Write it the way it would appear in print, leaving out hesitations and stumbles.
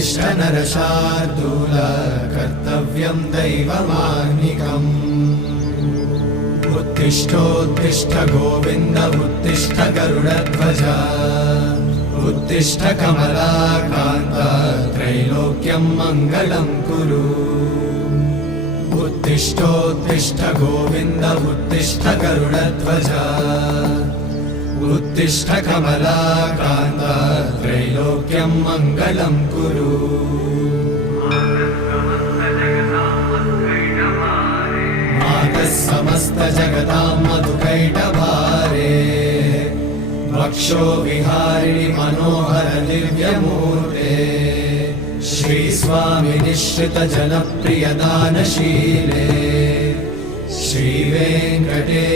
उत्तिष्ठ नरशार्दूल कर्तव्यं दैवमाह्निकम् उत्तिष्ठोत्तिष्ठ गोविन्द उत्तिष्ठ गरुडध्वज उत्तिष्ठ कमलाकान्त त्रैलोक्यं मङ्गलं कुरु उत्तिष्ठोत्तिष्ठ गोविन्द उत्तिष्ठ गरुडध्वज उत्तिष्ठ कमलाकान्त त्रैलोक्यं मङ्गलं कुरु मातः समस्त जगतां मधुकैटभारे वक्षो विहारिणि मनोहर दिव्यमूर्ते श्रीस्वामि निश्रित जनप्रिय दानशीले श्रीवेङ्कटे